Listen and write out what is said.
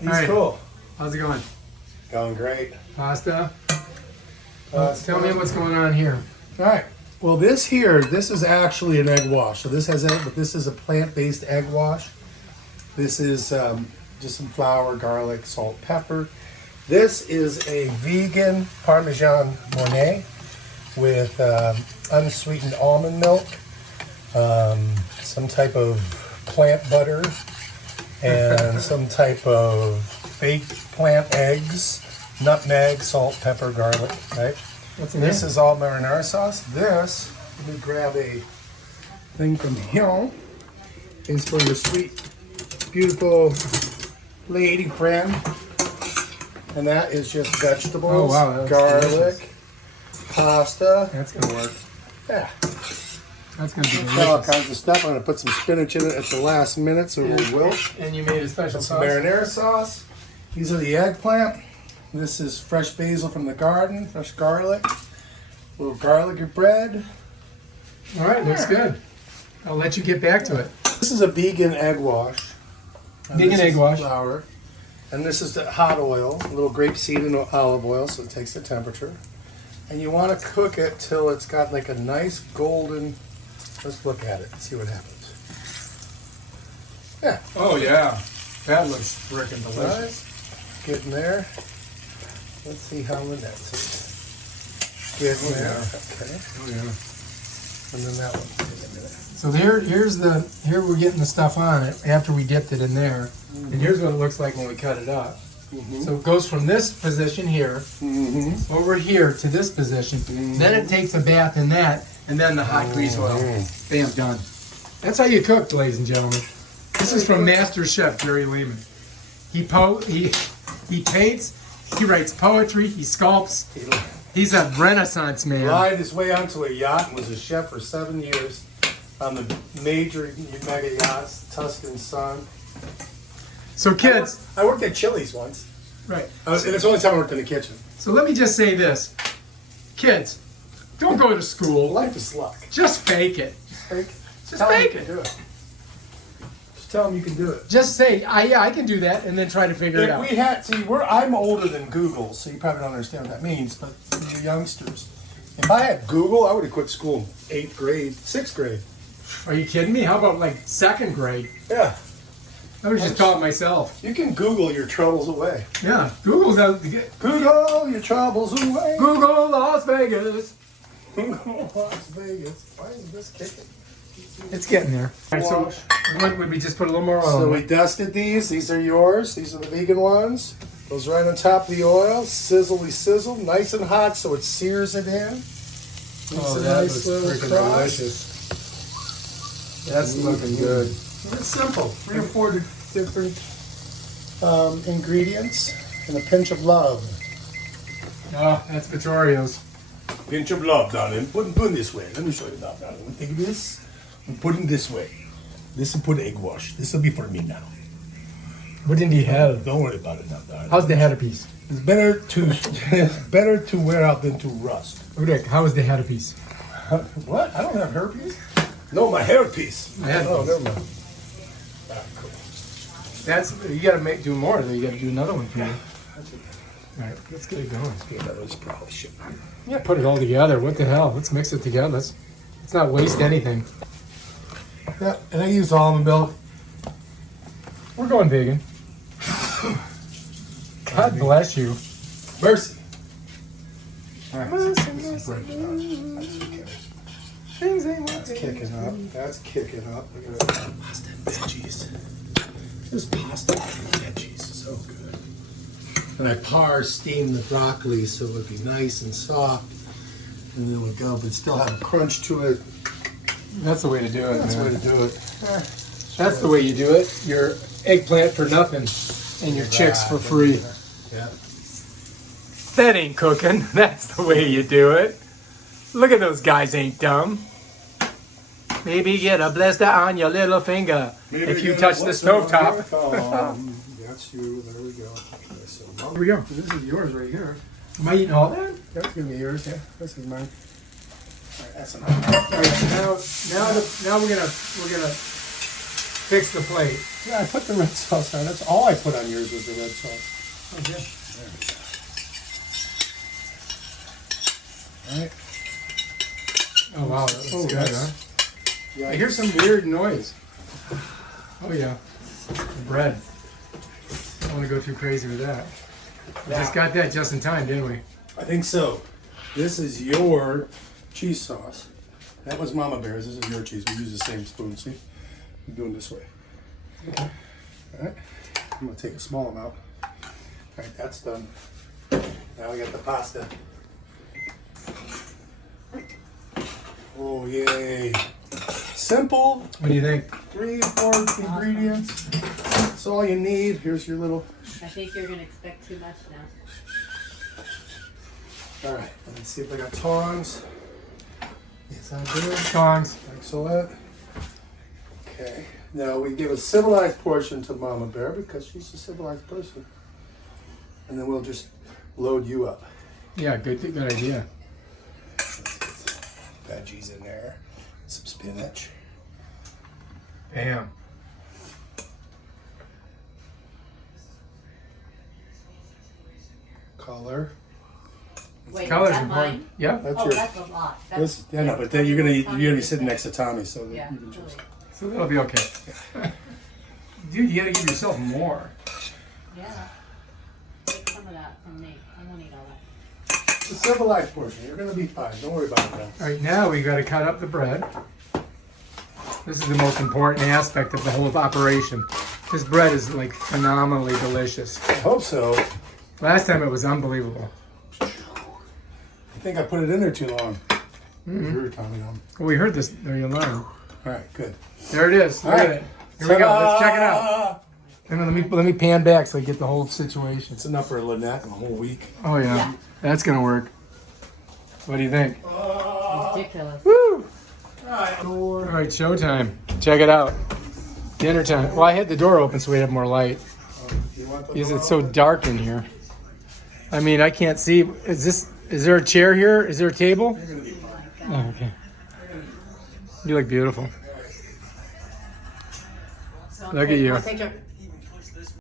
He's cool. How's it going? Going great. Pasta? Tell me what's going on here. All right. Well, this is actually an egg wash. So this has egg, but this is a plant-based egg wash. This is just some flour, garlic, salt, pepper. This is a vegan Parmesan Mornay with unsweetened almond milk, some type of plant butter, and some type of fake plant eggs, nutmeg, salt, pepper, garlic, right? What's in This there? is all marinara sauce. This, let me grab a thing from here, is for your sweet, beautiful lady friend. And that is just vegetables, garlic, delicious. pasta. That's going to work. Yeah. That's going to be All delicious. kinds of stuff. I'm going to put some spinach in it at the last minute so it will wilt. And you made a special Some sauce? marinara sauce. These are the eggplant. This is fresh basil from the garden, fresh garlic, a little garlic bread. All right, looks good. I'll let you get back to it. This is a vegan egg wash. Vegan This egg is wash. Flour. And this is the hot oil, a little grapeseed and olive oil, so it takes the temperature. And you want to cook it till it's got like a nice golden. Let's look at it and see what happens. Yeah. Oh, yeah. That looks freaking Right. Getting there. Let's see how the next is. Getting there. Okay. Oh, yeah. And then that one. So here we're getting the stuff on it after we dipped it in there. And here's what it looks like when we cut it up. So it goes from this position here over here to this position. Then it takes a bath in that, and then the hot grease oil. Bam, done. That's how you cook, ladies and gentlemen. This is from Master Chef Jerry Lehman. He paints, he writes poetry, he sculpts. He's a Renaissance man. Ride his way onto a yacht and was a chef for 7 years on the major mega yachts, Tuscan Sun. So kids, I worked at Chili's once. right. And it's the only time I worked in the kitchen. So let me just say this. Kids, don't go to school. Life is luck. Just fake it. Just fake it. Do it. Just tell them you can do it. Just say, I can do that, and then try to figure it If out. we had, I'm older than Google, so you probably don't understand what that means, but you're youngsters. If I had Google, I would have quit school in 8th grade, 6th grade. Are you kidding me? How about like 2nd grade? Yeah. I was just taught myself. You can Google your troubles away. Yeah, Google's out to get. Google your troubles away. Google Las Vegas. Google Las Vegas. Why is this kicking? It's getting there. All right, so would we just put a little more oil? So we dusted these. These are yours. These are the vegan ones. Goes right on top of the oil. Sizzle. Nice and hot so it sears it in. Oh, that looks freaking delicious. That's looking good. It's simple. 3 or 4 different ingredients and a pinch of love. Oh, that's Vittorio's. Pinch of love, darling. Put it this way. Let me show you now, darling. Take this and put it this way. This will put egg wash. This will be for me now. What did he have? Don't worry about it now, darling. How's the header piece? It's better to wear out than to rust. Rick, how is the header piece? What? I don't have hairpiece. No, my hairpiece. Oh, never mind. Ah, cool. That's you got to do more. Though you got to do another one for me. All right, let's get it going. Yeah, that was probably shit. Yeah, put it all together. What the hell? Let's mix it together. Let's not waste anything. Yeah, and I use almond milk. We're going vegan. God bless you. Mercy. All right. That's kicking up. That's kicking up. Look at that. Pasta and veggies. Just pasta and veggies. So good. And I steam the broccoli so it would be nice and soft. And then we go, but still have a crunch to it. That's the way to do it. That's the man. way to do it. That's the way you do it. Your eggplant for nothing, and your chicks for free. Yeah. That ain't cooking. That's the way you do it. Look at those guys ain't dumb. Maybe get a blister on your little finger if you touch the stovetop. That's you. There we go. Okay, so Here we go. This is yours right here. Am I eating all that? that's gonna be yours. Yeah, this is mine. All right, that's enough. All right. Now we're gonna fix the plate. Yeah, I put the red sauce on. That's all I put on yours was the red sauce. Okay. All right. Oh wow, that looks Oh, good, that's- huh? Yeah, I hear some weird noise. Oh yeah, the bread. I don't want to go too crazy with that. We just got that just in time, didn't we? I think so. This is your cheese sauce. That was Mama Bear's. This is your cheese. We use the same spoon. See? I'm doing this way. Okay. All right. I'm gonna take a small amount. All right, that's done. Now we got the pasta. Oh yay! Simple. What do you think? 3 or 4 ingredients. That's all you need. Here's your little. I think you're gonna expect too much now. All right. Let's see if I got tongs. Yes, I do. Tongs. Excellent. Okay. Now we give a civilized portion to Mama Bear because she's a civilized person. And then we'll just load you up. Yeah, good idea. Veggies in there. Some spinach. Bam. Color. Wait, Color's is that important. mine? Yep. That's Oh, your. that's a lot. This, yeah, no, but then you're gonna be sitting next to Tommy, so that Yeah, you can just. So that'll be okay. Dude, you gotta give yourself more. Yeah. Take some of that from me. I won't eat all that. It's a civilized portion. You're gonna be fine. Don't worry about it. Now. All right, now we gotta cut up the bread. This is the most important aspect of the whole operation. This bread is like phenomenally delicious. I hope so. Last time it was unbelievable. I think I put it in there too long. You're Tommy. Well, we heard this, the alarm. All right, good. There it is. Look at it. Here we go. Let's check it out. And let me pan back so I get the whole situation. It's enough for Lynette in a whole week. Oh yeah, that's gonna work. What do you think? Ridiculous. Woo! All right, showtime. Check it out. Dinner time. Well, I had the door open so we have more light. You want the Because it's so dark in here. I mean, I can't see. Is there a chair here? Is there a table? Oh, okay. You look beautiful. Look at you. I'll take your